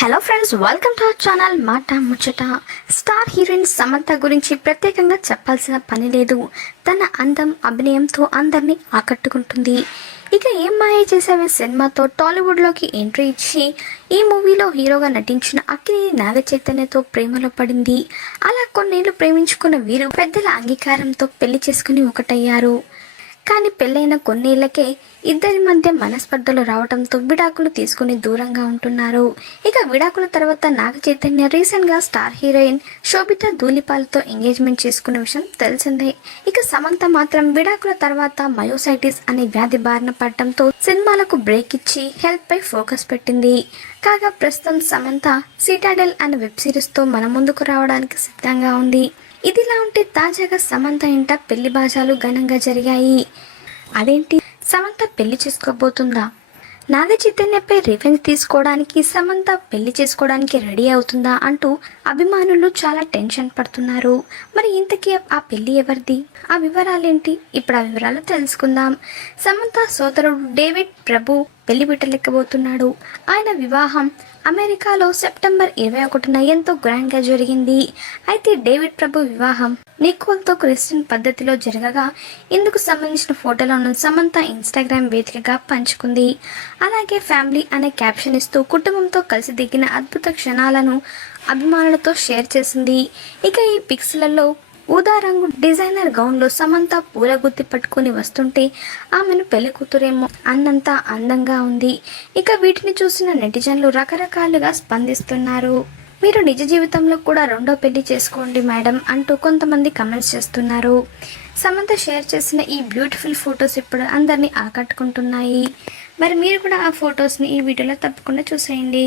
Hello friends welcome to our channel Maata Muchata star heroine Samantha గురించి ప్రత్యేకంగా చెప్పాల్సిన పని లేదు. తన అందం అభినయంతో అందరినీ ఆకట్టుకుంటుంది. ఇక ఏం మాయ చేసావే సినిమాతో టాలీవుడ్లోకి ఎంట్రీ ఇచ్చి ఈ మూవీలో హీరోగా నటించిన అక్కినేని నాగ చైతన్యతో ప్రేమలో పడింది. అలా కొన్నేళ్ళు ప్రేమించుకున్న వీరు పెద్దల అంగీకారంతో పెళ్ళి చేసుకుని ఒకటయ్యారు. కానీ పెళ్ళైన కొన్నేళ్ళకే ఇద్దరి మధ్య మనస్పర్ధలు రావడంతో విడాకులు తీసుకుని దూరంగా ఉంటున్నారు. ఇక విడాకుల తర్వాత నాగ చైతన్య రీసెంట్గా స్టార్ హీరోయిన్ శోభిత ధూళిపాలతో ఎంగేజ్మెంట్ చేసుకున్న విషయం తెలిసిందే. ఇక సమంత మాత్రం విడాకుల తర్వాత మయోసైటిస్ అనే వ్యాధి బారిన పడటంతో సినిమాలకు బ్రేక్ ఇచ్చి హెల్త్ పై ఫోకస్ పెట్టింది. కాగా ప్రస్తుతం సమంత సిటాడెల్ అనే వెబ్ సిరీస్తో మన ముందుకు రావడానికి సిద్ధంగా ఉంది. ఇదిలా ఉంటే తాజాగా సమంత ఇంట పెళ్ళి బాజాలు ఘనంగా జరిగాయి. అదేంటి? సమంత పెళ్ళి చేసుకోబోతుందా? నాగ చైతన్యపై రివెంజ్ తీసుకోవడానికి సమంత పెళ్ళి చేసుకోవడానికి రెడీ అవుతుందా అంటూ అభిమానులు చాలా టెన్షన్ పడుతున్నారు. మరి ఇంతకీ ఆ పెళ్ళి ఎవరిది? ఆ వివరాలేంటి? ఇప్పుడు ఆ వివరాలు తెలుసుకుందాం. సమంత సోదరుడు డేవిడ్ ప్రభు పెళ్ళి పెట్టలేకపోతున్నాడు ఆయన వివాహం అమెరికాలో సెప్టెంబర్ ఇరవై ఒకటిన ఎంతో గ్రాండ్గా జరిగింది. అయితే డేవిడ్ ప్రభు వివాహం నికోల్తో క్రిస్టియన్ పద్ధతిలో జరగగా ఇందుకు సంబంధించిన ఫోటోలను సమంత ఇన్స్టాగ్రామ్ వేదికగా పంచుకుంది. అలాగే ఫ్యామిలీ అనే క్యాప్షన్ ఇస్తూ కుటుంబంతో కలిసి దిగిన అద్భుత క్షణాలను అభిమానులతో షేర్ చేసింది. ఇక ఈ పిక్స్లలో ఊదా రంగు డిజైనర్ గౌన్లో సమంత పూల గుత్తి పట్టుకొని వస్తుంటే ఆమెను పెళ్ళి కూతురేమో అన్నంత అందంగా ఉంది. ఇక వీటిని చూసిన నెటిజన్లు రకరకాలుగా స్పందిస్తున్నారు. మీరు నిజ జీవితంలో కూడా రెండో పెళ్ళి చేసుకోండి మేడం అంటూ కొంతమంది కమెంట్స్ చేస్తున్నారు. సమంత షేర్ చేసిన ఈ బ్యూటిఫుల్ ఫొటోస్ ఇప్పుడు అందరినీ ఆకట్టుకుంటున్నాయి. మరి మీరు కూడా ఆ ఫొటోస్ని ఈ వీడియోలో తప్పకుండా చూసేయండి.